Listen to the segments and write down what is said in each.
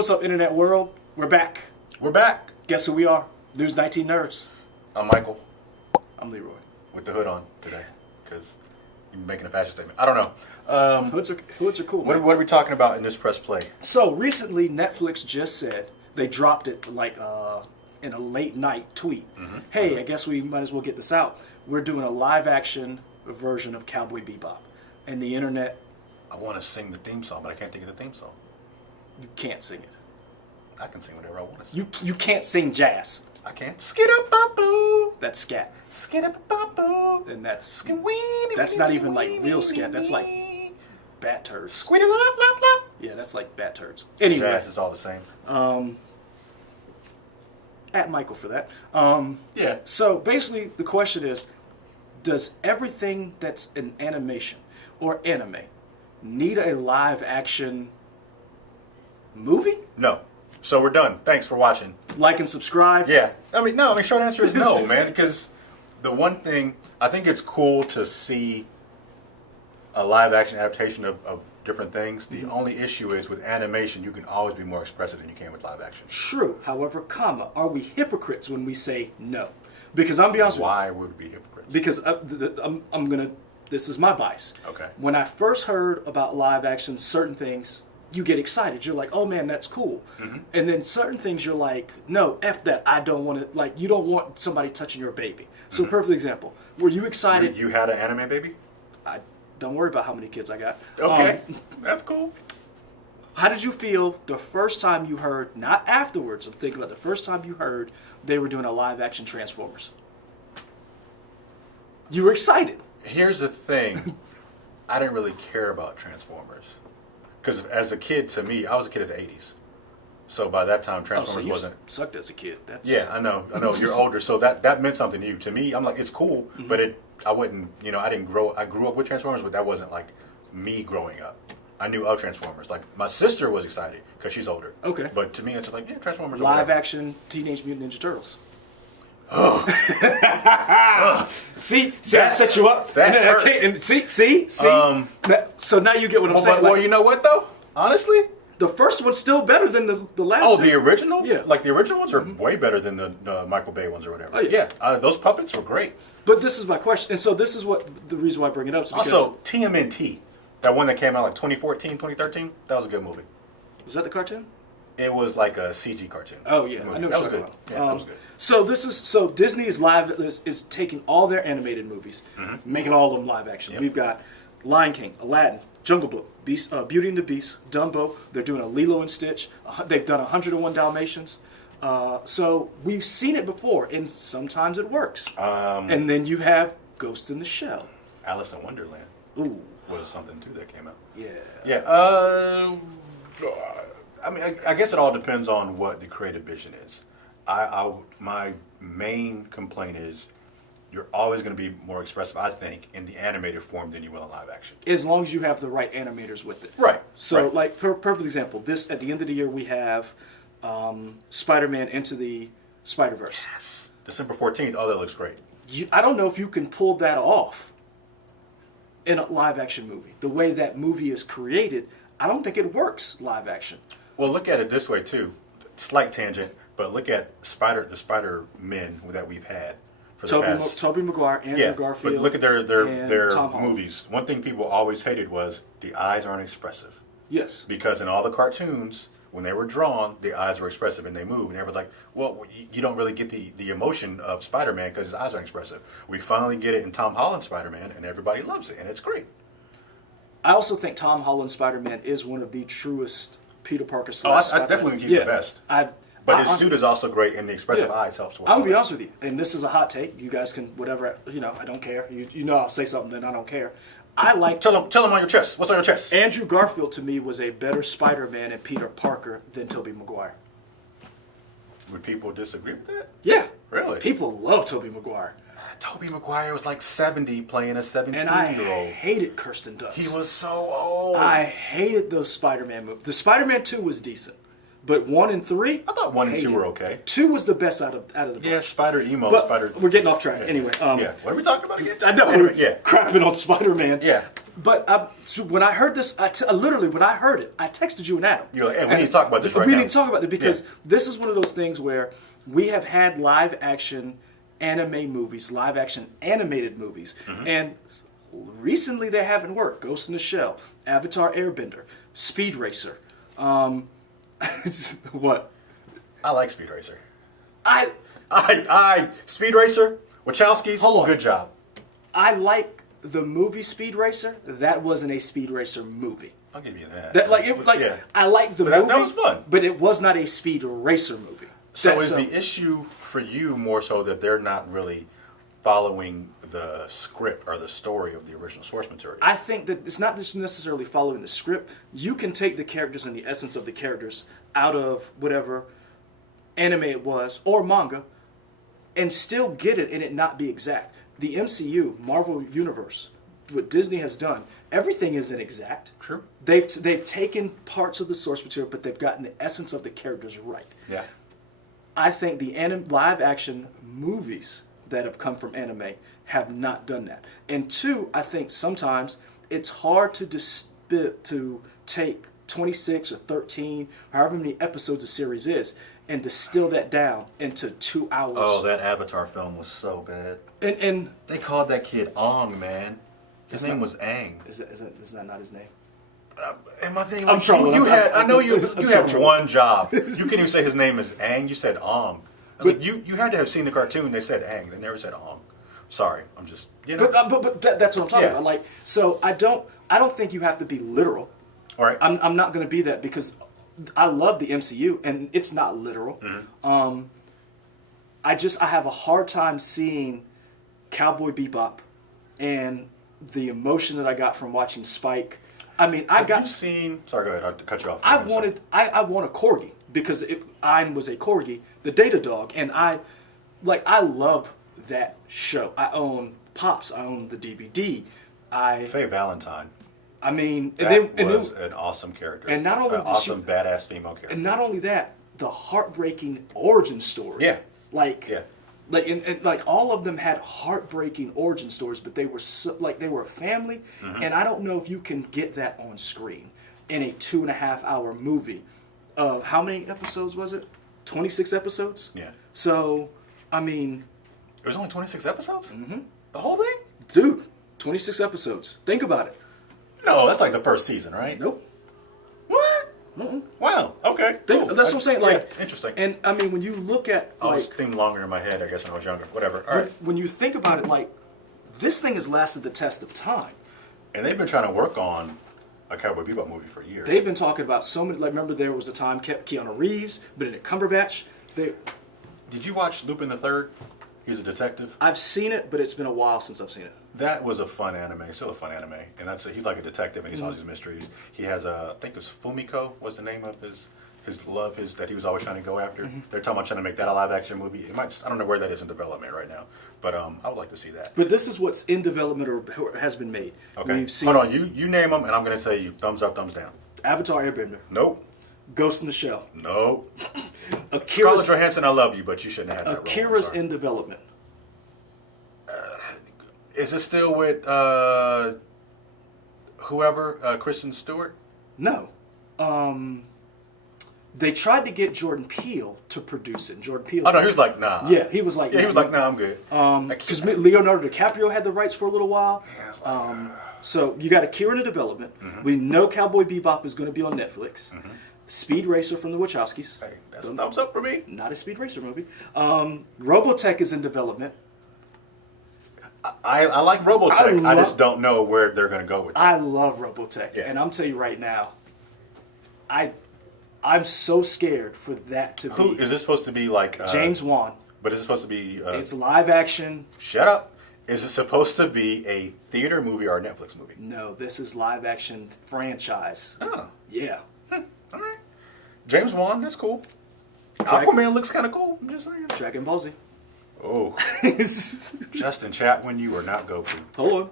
What's up, internet world? We're back. We're back. Guess who we are? News 19 Nerds. I'm Michael I'm Leroy. with the hood on today because you're making a fashion statement. I don't know. Hoods are cool. What man. are we talking about in this press play? So recently, Netflix just said they dropped it like in a late night tweet. Hey, I guess we might as well get this out. We're doing a live action version of Cowboy Bebop, and the internet, I want to sing the theme song, but I can't think of the theme song. you can't sing it. I can sing whatever I want to sing. You can't sing jazz. I can't. Skid-up-bop-boo. That's scat, Skid-up-bop-boo. and that's That's not even like real scat. That's like bat turds. Squid-a-lop-lop-lop. Yeah, that's like bat turds. Anyway, Jazz is all the same. at Michael for that. Yeah. So basically, the question is, does everything that's an animation or anime need a live action movie? No. So we're done. Thanks for watching. Like and subscribe? Yeah. Short answer is no, man, because the one thing, I think it's cool to see a live action adaptation of different things. The only issue is with animation, you can always be more expressive than you can with live action. True. However, are we hypocrites when we say no? Because I'm be honest with you. Why would we be hypocrites? Because this is my bias. Okay. When I first heard about live action, certain things, you get excited. You're like, oh man, that's cool. And then certain things you're like, no, F that. I don't want to, like, you don't want somebody touching your baby. So perfect example. Were you excited? You had an anime baby? I don't worry about how many kids I got. Okay. That's cool. How did you feel the first time you heard, not afterwards, I'm thinking about the first time you heard they were doing a live action Transformers? You were excited. Here's the thing. I didn't really care about Transformers. Because as a kid, to me, I was a kid of the 80s. So by that time, Transformers wasn't... sucked as a kid. That's... Yeah, I know. You're older, so that meant something to you. To me, I'm like, it's cool, but I wouldn't, I didn't grow... I grew up with Transformers, but that wasn't like me growing up. I knew of Transformers. Like, my sister was excited because she's older. Okay. But to me, it's just like, yeah, Transformers. Live action Teenage Mutant Ninja Turtles. See, that set you up. That hurt. And see. So now you get what I'm saying. Well, you know what though? Honestly, the first one's still better than the last. oh, two. the original? Yeah. Like the original ones are way better than the Michael Bay ones or whatever. Oh, yeah. Those puppets were great. But this is my question, and so this is what the reason why I bring it up. Is because, Also, TMNT, that one that came out like 2014, 2013, that was a good movie. was that the cartoon? It was like a CG cartoon. Oh yeah, movie. I know That what was you're good. talking Yeah, about. that was good. So Disney is taking all their animated movies, making all of them live action. Yep. We've got Lion King, Aladdin, Jungle Book, Beauty and the Beast, Dumbo. They're doing a Lilo and Stitch. They've done 101 Dalmatians. So we've seen it before, and sometimes it works. And then you have Ghost in the Shell. Alice in Wonderland Ooh, was something too that came out. yeah. Yeah. I guess it all depends on what the creative vision is. My main complaint is you're always going to be more expressive, I think, in the animated form than you will in live action. As long as you have the right animators with it. Right. So, right. like, perfect example. This at the end of the year we have Spider-Man Into the Spider-Verse. Yes. December 14th. Oh, that looks great. I don't know if you can pull that off in a live action movie. The way that movie is created, I don't think it works live action. Well, look at it this way too. Slight tangent, but look at the Spider-Men that we've had for the past. Tobey Maguire, Andrew Garfield. But look at their Tom Holland. movies. One thing people always hated was the eyes aren't expressive. Yes. Because in all the cartoons, when they were drawn, the eyes were expressive and they moved. And everyone's like, well, you don't really get the emotion of Spider-Man because his eyes aren't expressive. We finally get it in Tom Holland's Spider-Man, and everybody loves it, and it's great. I also think Tom Holland's Spider-Man is one of the truest Peter Parker Oh, I Spider-Man. definitely think he's the best. But his suit is also great, and the expressive eyes helps with I'm going to be that. honest with you, and this is a hot take. You guys can, whatever, I don't care. You know I'll say something, and I don't care. I like... Tell him on your chest. What's on your chest? Andrew Garfield, to me, was a better Spider-Man and Peter Parker than Tobey Maguire. Would people disagree with that? Yeah. Really? People love Tobey Maguire. Tobey Maguire was like 70 playing a 17-year-old. And I hated Kirsten Dunst. He was so old. I hated those Spider-Man movies. The Spider-Man 2 was decent. But 1 and 3, I thought 1 and 2 hated. were okay. 2 was the best out of the bunch. Yeah, Spider Emo, But Spider. we're getting off track. Yeah. Anyway, Yeah. What are we talking about again? I know Anyway, we're crapping on Spider-Man. Yeah. But so when I heard this, literally when I heard it, I texted you and Adam. You're like, hey, we need to talk about this right we now. need to talk about it because Yeah. this is one of those things where we have had live action anime movies, live action animated movies, and recently they haven't worked. Ghost in the Shell, Avatar Airbender, Speed Racer. What? I like Speed Racer. I Speed Racer, Wachowskis, Hold on. good job. I like the movie Speed Racer. That wasn't a Speed Racer movie. I'll give you that. That I like the But movie. that was fun. But it was not a Speed Racer movie. So is the issue for you more so that they're not really following the script or the story of the original source material? I think that it's not just necessarily following the script. You can take the characters and the essence of the characters out of whatever anime it was or manga and still get it and it not be exact. The MCU, Marvel Universe, what Disney has done, everything isn't exact. True. They've taken parts of the source material, but they've gotten the essence of the characters right. Yeah. I think the live action movies that have come from anime have not done that. And 2, I think sometimes it's hard to take 26 or 13, however many episodes a series is, and distill that down into 2 hours. Oh, that Avatar film was so bad. And They called that kid Ong, man. His name was Aang. is that not his name? And my thing, I'm like, trolling. I know you I'm had trolling. one job. You can't even say his name is Aang. You said Ong. I was like, you had to have seen the cartoon. They said Aang. They never said Ong. Sorry, I'm just But that's what I'm talking Yeah. about. Like, so I don't think you have to be literal. All right. I'm not going to be that because I love the MCU and it's not literal. I have a hard time seeing Cowboy Bebop and the emotion that I got from watching Spike. I mean, Have you seen? Sorry, go ahead. I'll cut you off. I want a corgi because Ein was a corgi, the Data Dog, and I love that show. I own Pops. I own the DVD. Faye Valentine. I mean, That was an awesome character. and not only an did she- awesome badass female character. and not only that, the heartbreaking origin story. Yeah. Like all of them had heartbreaking origin stories, but they were they were a family, and I don't know if you can get that on screen in a 2.5-hour movie. Of how many episodes was it? 26 episodes. Yeah. So, I mean, It was only 26 episodes. Mm-hmm. The whole thing? dude, 26 episodes. Think about it. No, that's like the first season, right? Nope. What? Wow. Okay. Cool. That's what I'm saying. Like, yeah, interesting. And I mean, when you look at I like was thinking longer in my head, I guess, when I was younger. Whatever. All right. when you think about it, like this thing has lasted the test of time. And they've been trying to work on a Cowboy Bebop movie for years. They've been talking about so many. Like, remember there was a time Keanu Reeves, Benedict Cumberbatch. Did you watch Lupin the Third? He's a detective. I've seen it, but it's been a while since I've seen it. That was a fun anime. Still a fun anime. And he's like a detective, and he solves these mysteries. He has I think it was Fumiko was the name of his love that he was always trying to go after. They're talking about trying to make that a live action movie. I don't know where that is in development right now, but I would like to see that. But this is what's in development or has been made. Okay. We've seen Hold on. You name them, and I'm going to tell you thumbs up, thumbs down. Avatar Airbender, Nope. Ghost in the Shell, Nope. Scarlett Akira's, Johansson, I love you, but you shouldn't have had that role. I'm Akira's sorry. in development. Is it still with whoever, Kristen Stewart? No. They tried to get Jordan Peele to produce it. And Jordan Peele. Oh, no, he was like, nah. Yeah, he was like. Yeah, he was like, nah, I'm good. Because Leonardo DiCaprio had the rights for a little while. Yeah, it's like, So you got Akira in development. We know Cowboy Bebop is going to be on Netflix. Speed Racer from the Wachowskis. hey, that's a thumbs up for me. Not a Speed Racer movie. Robotech is in development. I like Robotech. I love- just don't know where they're going to go with it. I love Robotech, Yeah. and I'm telling you right now, I'm so scared for that to Who be is this supposed to be like? James Wan. But is it supposed to be? It's live action. Shut up. Is it supposed to be a theater movie or a Netflix movie? No, this is live action franchise. Oh, Yeah. all right. James Wan, that's cool. Drag- Aquaman looks kind of cool. I'm just saying. Dragon Ball Z. Oh, Justin Chatwin, you are not Goku. Hold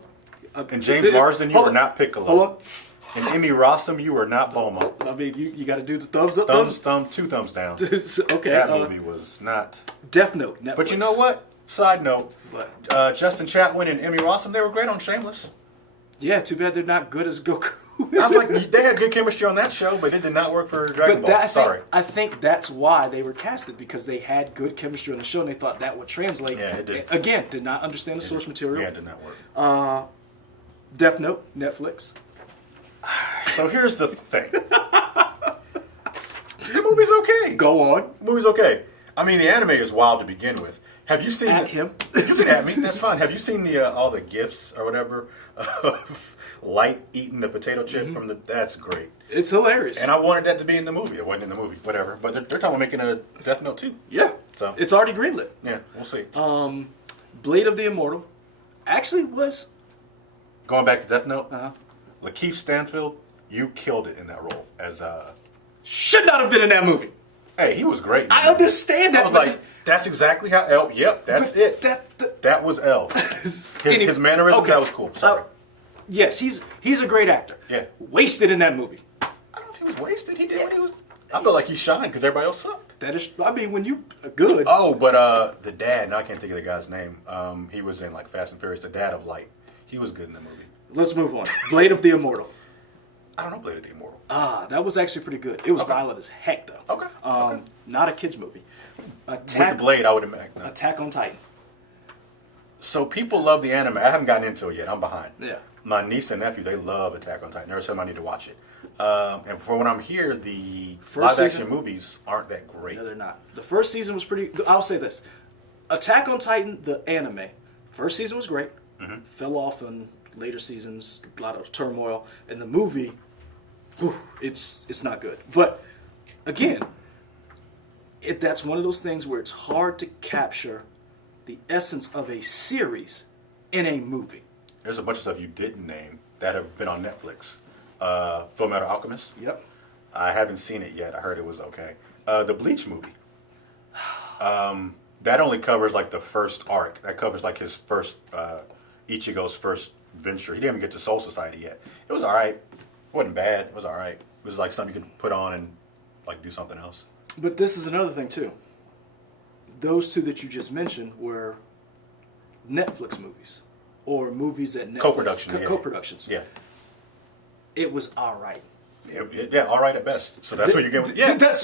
on. And James Marsden, you Hold are on. not Piccolo. Hold on. And Emmy Rossum, you are not Boma. I mean, you got to do the thumbs up. Two thumbs down. Okay. That movie was not. Death Note, Netflix. But you know what? Side note, What? Justin Chatwin and Emmy Rossum, they were great on Shameless. Yeah, too bad they're not good as Goku. I was like, they had good chemistry on that show, but it did not work for Dragon Ball. Sorry. I think that's why they were casted, because they had good chemistry on the show and they thought that would translate. Yeah, it did. Again, did not understand the source material. Yeah, it did not work. Death Note, Netflix. So here's the thing. The movie's okay. Go on. The movie's okay. I mean, the anime is wild to begin with. Have you seen him? You can at me. That's fine. Have you seen the all the gifs or whatever of Light eating the potato chip from the? That's great. It's hilarious. And I wanted that to be in the movie. It wasn't in the movie. Whatever. But they're talking about making a Death Note 2. Yeah. So it's already greenlit. yeah, we'll see. Blade of the Immortal actually was. Going back to Death Note, Uh-huh. Lakeith Stanfield, you killed it in that role as Should not have been in that movie. Hey, he was great. I understand that. I was like, that's exactly how L. Yep, that's it. That was L. His mannerism. Okay. That was cool. Sorry. Yes, he's a great actor. Yeah. Wasted in that movie. I don't know if he was wasted. He did what he was. I feel like he shined because everybody else sucked. That is, I mean, when you good. Oh, but the dad. Now I can't think of the guy's name. He was in like Fast and Furious. The dad of Light. He was good in the movie. Let's move on. Blade of the Immortal. I don't know Blade of the Immortal. That was actually pretty good. It was violent as heck, though. Okay. Not a kids movie. With the Blade, I would imagine. No. Attack on Titan. So people love the anime. I haven't gotten into it yet. I'm behind. Yeah. My niece and nephew, they love Attack on Titan. Every time I need to watch it. And from what I'm here, the First live-action season? movies aren't that great. No, they're not. The first season was pretty. I'll say this: Attack on Titan, the anime, first season was great. Fell off in later seasons, a lot of turmoil. And the movie, whew, it's not good. But again, that's one of those things where it's hard to capture the essence of a series in a movie. There's a bunch of stuff you didn't name that have been on Netflix. Fullmetal Alchemist. Yep. I haven't seen it yet. I heard it was okay. The Bleach movie. That only covers like the first arc. That covers like his first, Ichigo's first venture. He didn't even get to Soul Society yet. It was all right. It wasn't bad. It was all right. It was like something you could put on and like do something else. But this is another thing too. Those two that you just mentioned were Netflix movies or movies that Netflix Co-production, yeah. Co-productions. Yeah. It was all right. Yeah, all right at best. So that's what you get with. Yeah. That's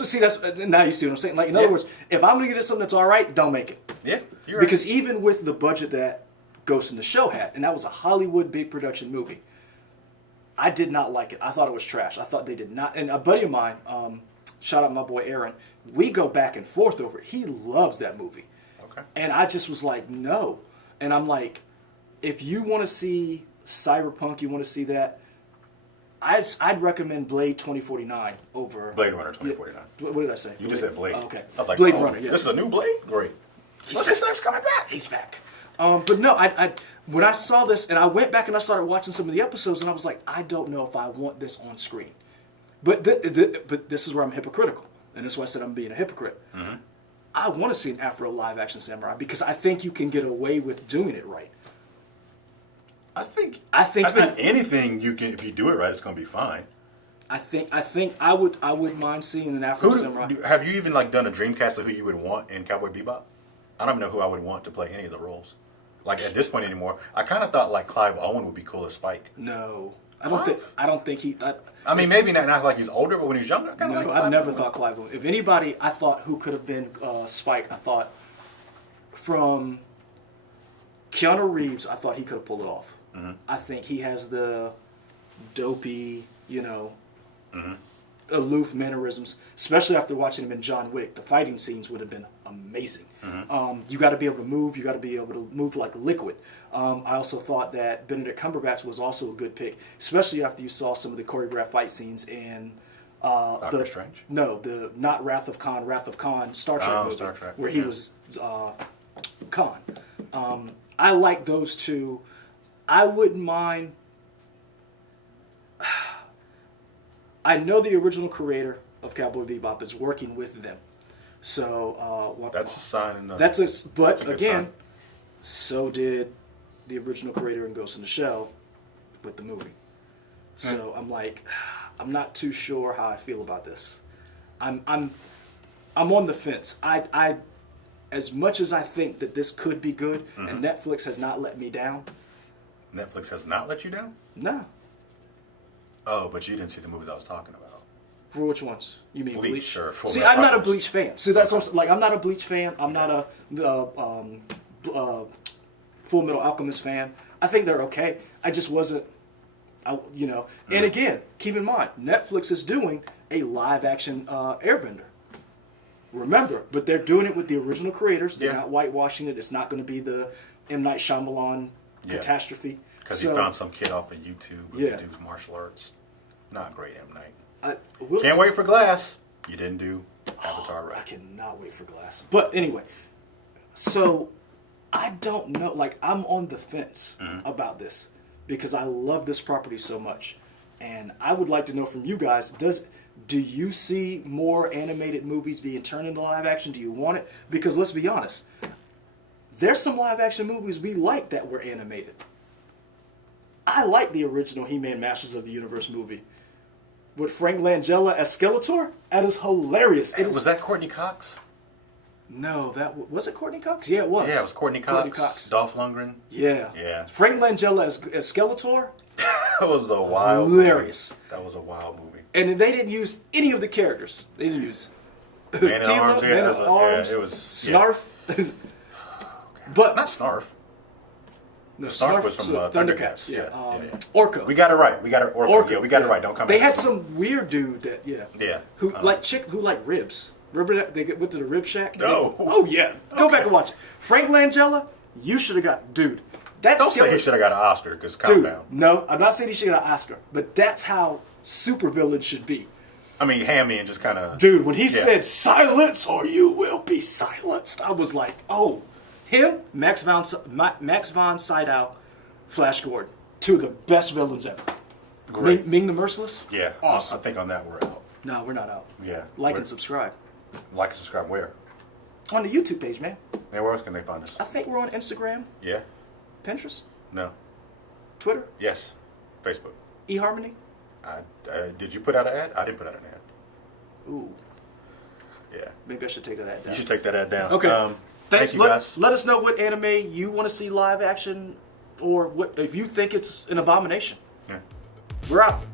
now you see what I'm saying. Like in other words, if I'm gonna get something that's all right, don't make it. Yeah, you're right. Because even with the budget that Ghost in the Shell had, and that was a Hollywood big production movie, I did not like it. I thought it was trash. I thought they did not. And a buddy of mine, shout out my boy Aaron, we go back and forth over it. He loves that movie. Okay. And I just was like, no. And I'm like, if you want to see cyberpunk, you want to see that, I'd recommend Blade 2049 over Blade Runner 2049. What did I say? You just said Blade. Oh, okay. I was like, Blade Runner. Yeah. This is a new Blade? Great. What's his name's coming back? He's back. But no, I when I saw this and I went back and I started watching some of the episodes and I was like, I don't know if I want this on screen. But but this is where I'm hypocritical, and that's why I said I'm being a hypocrite. Mm-hmm. I want to see an Afro live action samurai because I think you can get away with doing it right. I think anything you can, if you do it right, it's going to be fine. I think I would mind seeing an Afro samurai. Have you even like done a Dreamcast of who you would want in Cowboy Bebop? I don't even know who I would want to play any of the roles. Like at this point anymore, I kind of thought like Clive Owen would be cool as Spike. No, I don't think he. I mean, maybe not like he's older, but when he's younger, I kind of like. I never thought Clive Owen. If anybody, I thought who could have been Spike. I thought from Keanu Reeves. I thought he could have pulled it off. Mm-hmm. I think he has the dopey, aloof mannerisms, especially after watching him in John Wick. The fighting scenes would have been amazing. Mm-hmm. You got to be able to move. You got to be able to move like liquid. I also thought that Benedict Cumberbatch was also a good pick, especially after you saw some of the choreographed fight scenes in Doctor Strange. No, the not Wrath of Khan Star Trek movie, Star Trek. where he was Khan. I like those two. I wouldn't mind. I know the original creator of Cowboy Bebop is working with them, so that's a sign. But again, so did the original creator in Ghost in the Shell with the movie. So I'm like, I'm not too sure how I feel about this. I'm on the fence. I as much as I think that this could be good, and Netflix has not let me down. Netflix has not let you down? No. Oh, but you didn't see the movies I was talking about. For which ones? You mean Bleach? Sure. See, I'm not a Bleach fan. See, that's what I'm saying. Like, I'm not a Bleach fan. I'm not a Full Metal Alchemist fan. I think they're okay. I just wasn't, And again, keep in mind, Netflix is doing a live-action Airbender. Remember, but they're doing it with the original creators. They're not whitewashing it. It's not going to be the M. Night Shyamalan catastrophe. Because he found some kid off of YouTube who could do martial arts. Not great, M. Night. Can't wait for Glass. You didn't do Avatar right. I cannot wait for Glass. But anyway, so I don't know. Like, I'm on the fence about this because I love this property so much. And I would like to know from you guys, do you see more animated movies being turned into live action? Do you want it? Because let's be honest, there's some live action movies we like that were animated. I like the original He-Man Masters of the Universe movie with Frank Langella as Skeletor. That is hilarious. Was that Courtney Cox? No, was it Courtney Cox? Yeah, it was. Yeah, it was Courtney Cox. Dolph Lundgren. Yeah. Frank Langella as Skeletor. That was a wild hilarious movie. That was a wild movie. And they didn't use any of the characters. They didn't use Man at Arms. It was Snarf. But not Snarf. No, Snarf was from Thundercats. Yeah. Orko. We got it right. Orko. Yeah, we got it right. Don't come. They had some weird dude that who liked ribs. Remember that they went to the rib shack? No. Oh yeah. Go back and watch it. Frank Langella. You should have got dude. Don't say he should have got an Oscar because calm down. No, I'm not saying he should have got an Oscar, but that's how supervillains should be. I mean, hammy and just kind of. Dude, when he said "silence or you will be silenced," I was like, "Oh, him, Max von Sydow, Flash Gordon, two of the best villains ever." Great. Ming the Merciless. Yeah, awesome. I think on that we're out. No, we're not out. Yeah, like and subscribe. Like and subscribe where? On the YouTube page, man. And where else can they find us? I think we're on Instagram. Yeah. Pinterest. No. Twitter. Yes. Facebook. eHarmony. Did you put out an ad? I didn't put out an ad. Ooh. Yeah. Maybe I should take that ad down. You should take that ad down. Okay. Thanks. Thank you guys. Let us know what anime you want to see live action, or what if you think it's an abomination. Yeah. We're out.